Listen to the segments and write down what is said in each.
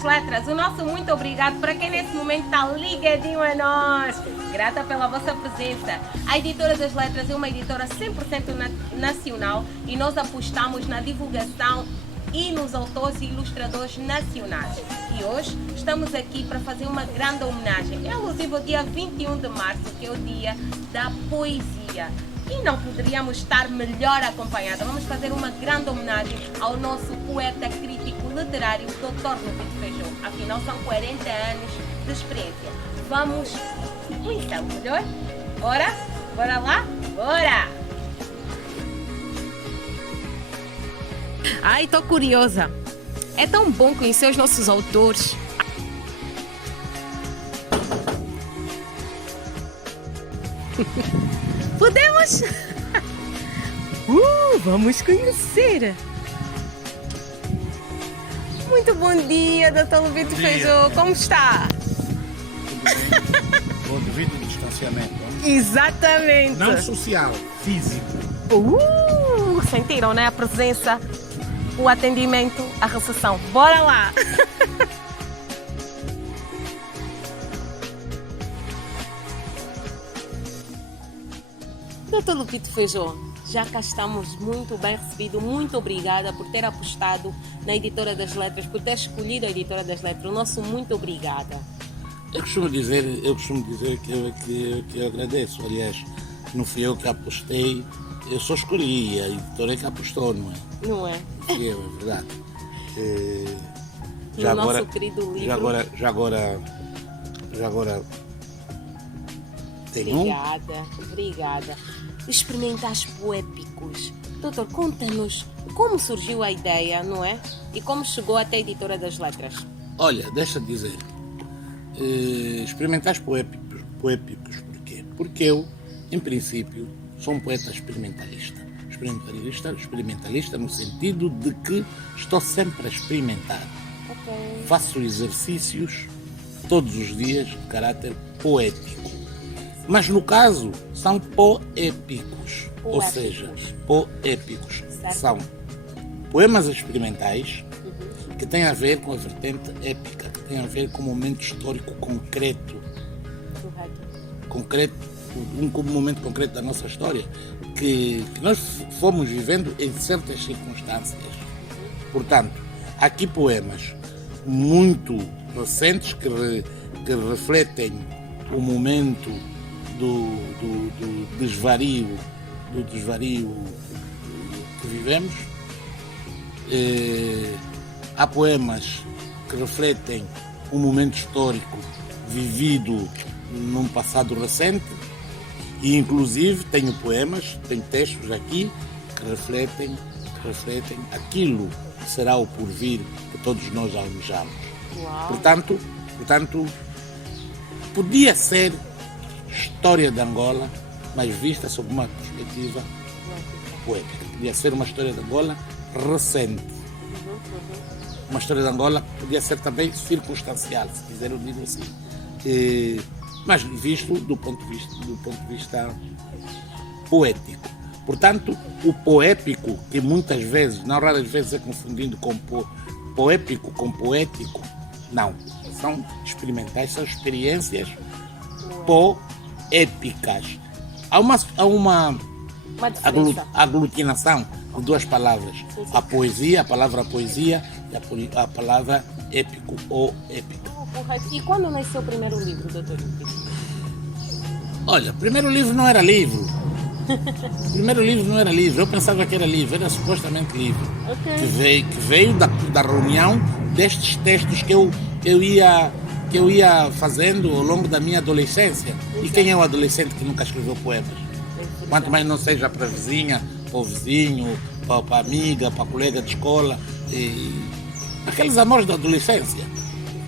das Letras, o nosso muito obrigado para quem nesse momento está ligadinho a nós. Grata pela vossa presença. A Editora das Letras é uma editora 100% nacional e nós apostamos na divulgação e nos autores e ilustradores nacionais. E hoje estamos aqui para fazer uma grande homenagem. É alusivo ao dia 21 de março, que é o dia da poesia. E não poderíamos estar melhor acompanhados. Vamos fazer uma grande homenagem ao nosso poeta crítico literário, Dr. Lupito Feijó. Afinal, são 40 anos de experiência. Vamos conhecê-lo melhor? Bora? Bora lá? Bora! Ai, tô curiosa. É tão bom conhecer os nossos autores. Podemos? Vamos conhecer. Muito bom dia, Dr. Lupito Feijó. Como está? Tudo bem? Com o devido distanciamento. Exatamente. Não social, físico. Sentiram, né? A presença, o atendimento, a recepção. Bora lá! Dr. Lupito Feijó, já cá estamos muito bem recebido. Muito obrigada por ter apostado na Editora das Letras, por ter escolhido a Editora das Letras. O nosso muito obrigada. Eu costumo dizer que eu agradeço. Aliás, não fui eu que apostei, eu só escolhi, a editora é que apostou, não é? Não é? Fui eu, é verdade. No nosso querido livro. Já agora tem Obrigada. Experimentais poépicos. Doutor, conta-nos como surgiu a ideia, não é? E como chegou até a Editora das Letras. Olha, deixa-te dizer, experimentais poépicos, porquê? Porque eu, em princípio, sou um poeta experimentalista. Experimentalista no sentido de que estou sempre a experimentar. Okay. Faço exercícios todos os dias de caráter poético. Mas no caso, são poépicos. Ou seja, poépicos. Certo. São poemas experimentais que têm a ver com a vertente épica, que têm a ver com um momento histórico concreto. Um momento concreto da nossa história que nós fomos vivendo em certas circunstâncias. Portanto, há aqui poemas muito recentes que refletem o momento do desvario que vivemos. Há poemas que refletem um momento histórico vivido num passado recente e inclusive tenho textos aqui que refletem aquilo que será o porvir que todos nós almejamos. Uau. Portanto, podia ser história de Angola, mas vista sob uma perspectiva poética. Podia ser uma história de Angola recente. Uma história de Angola podia ser também circunstancial, se quiser eu digo assim. Mas visto do ponto de vista poético. Portanto, o poépico, que muitas vezes, não raras vezes é confundido com poépico com poético, não. São experimentais, são experiências poépicas. Há uma aglutinação de duas palavras. A palavra poesia e a palavra épico ou épica. E quando nasceu o primeiro livro, doutor Lupito? Olha, o primeiro livro não era livro. Eu pensava que era livro, era supostamente livro. Okay. Que veio da reunião destes textos que eu ia fazendo ao longo da minha adolescência. E quem é o adolescente que nunca escreveu poemas? Quanto mais não seja para a vizinha, para o vizinho, para a amiga, para a colega de escola. Aqueles amores da adolescência.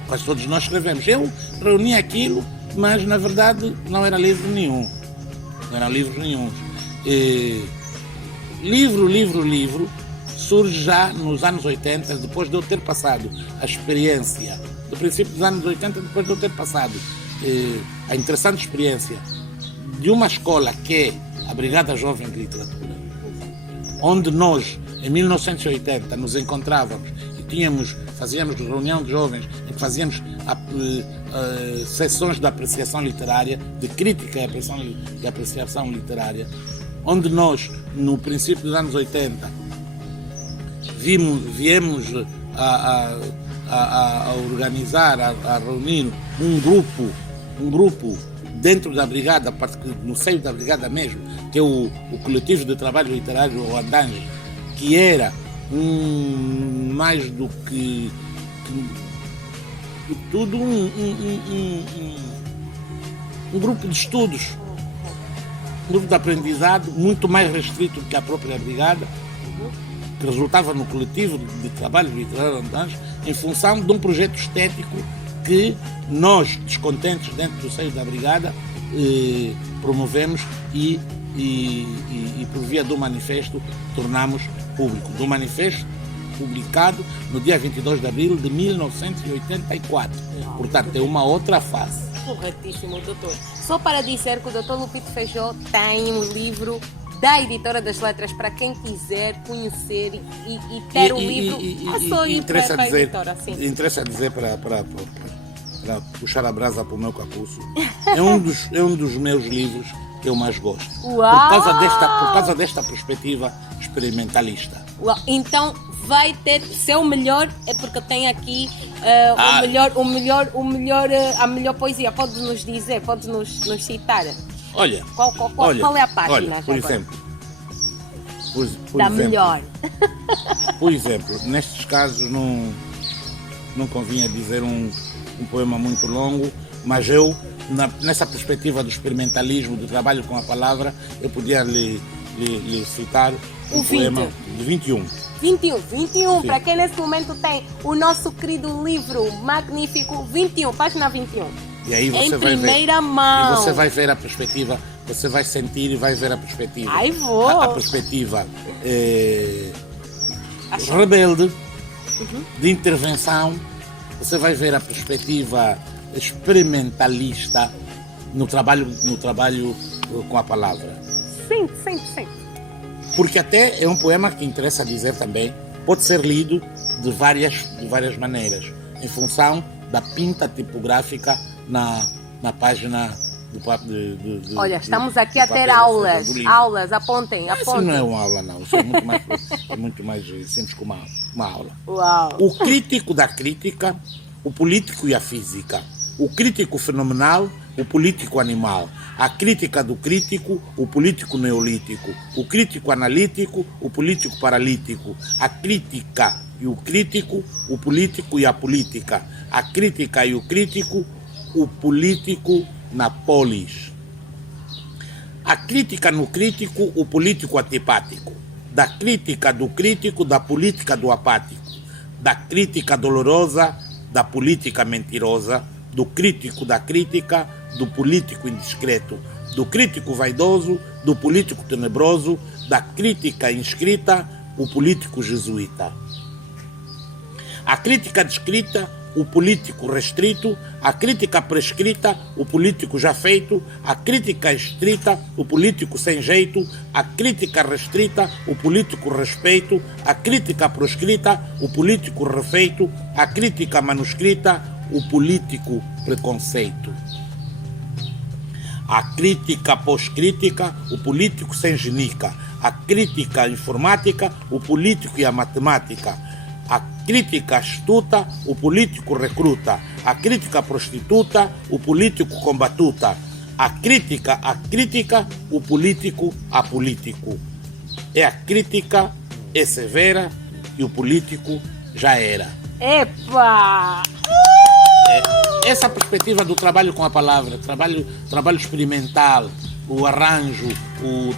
Quase todos nós escrevemos. Eu reuni aquilo, mas na verdade não era livro nenhum. Não eram livros nenhum. Livro surge já nos anos 80, depois de eu ter passado a experiência, do princípio dos anos 80, depois de eu ter passado a interessante experiência de uma escola que é a Brigada Jovem de Literatura, onde nós, em 1980, nos encontrávamos e fazíamos reunião de jovens, em que fazíamos sessões de apreciação literária, de crítica e apreciação literária, onde nós, no princípio dos anos 80, viemos a organizar, a reunir um grupo dentro da Brigada, no seio da Brigada mesmo, que é o Coletivo de Trabalho Literário, o Andange, que era mais do que tudo um grupo de estudos, um grupo de aprendizado muito mais restrito que a própria Brigada, que resultava no Coletivo de Trabalho Literário Andange, em função de um projeto estético que nós, descontentes dentro do seio da Brigada, promovemos e por via do manifesto tornamos público. Do manifesto publicado no dia 22 de abril de 1984. Portanto, é uma outra face. Corretíssimo, doutor. Só para dizer que o doutor Lupito Feijó tem um livro da Editora das Letras para quem quiser conhecer e ter o livro. É só ir para a editora, sim. Interessa dizer para puxar a brasa para o meu capuz. É um dos meus livros que eu mais gosto. Uau! Por causa desta perspectiva experimentalista. Uau. Então vai ter seu melhor, é porque tem aqui a melhor poesia. Pode nos dizer, pode nos citar. Olha, qual é a página? Olha, por exemplo, melhor. Por exemplo, nestes casos não convinha dizer um poema muito longo, mas eu, nessa perspectiva do experimentalismo, do trabalho com a palavra, eu podia lhe citar um poema de 21. 21, para quem nesse momento tem o nosso querido livro magnífico, 21, página 21. E aí você vai primeira ver, mão. E você vai ver a perspectiva, você vai sentir e vai ver a perspectiva. Ai, vou. A perspectiva rebelde, de intervenção. Você vai ver a perspectiva experimentalista no trabalho com a palavra. Sim. Porque até é um poema que interessa dizer também, pode ser lido de várias maneiras, em função da pinta tipográfica na página do Olha, estamos aqui a ter aulas, apontem. Isso não é uma aula, não, isso é muito mais simples que uma aula. Uau. O crítico da crítica, o político e a física, o crítico fenomenal, o político animal, a crítica do crítico, o político neolítico, o crítico analítico, o político paralítico, a crítica e o crítico, o político e a política, a crítica e o crítico, o político na polis. A crítica no crítico, o político antipático, da crítica do crítico, da política do apático, da crítica dolorosa, da política mentirosa, do crítico da crítica, do político indiscreto, do crítico vaidoso, do político tenebroso, da crítica inscrita, o político jesuíta. A crítica descrita, o político restrito, a crítica prescrita, o político já feito, a crítica estrita, o político sem jeito, a crítica restrita, o político respeito, a crítica proscrita, o político refeito, a crítica manuscrita, o político preconceito. A crítica pós-crítica, o político sem genica, a crítica informática, o político e a matemática, a crítica astuta, o político recruta, a crítica prostituta, o político combatuta, a crítica, o político apolítico. A crítica é severa e o político já era. Epa! Essa perspectiva do trabalho com a palavra, trabalho experimental, o arranjo, o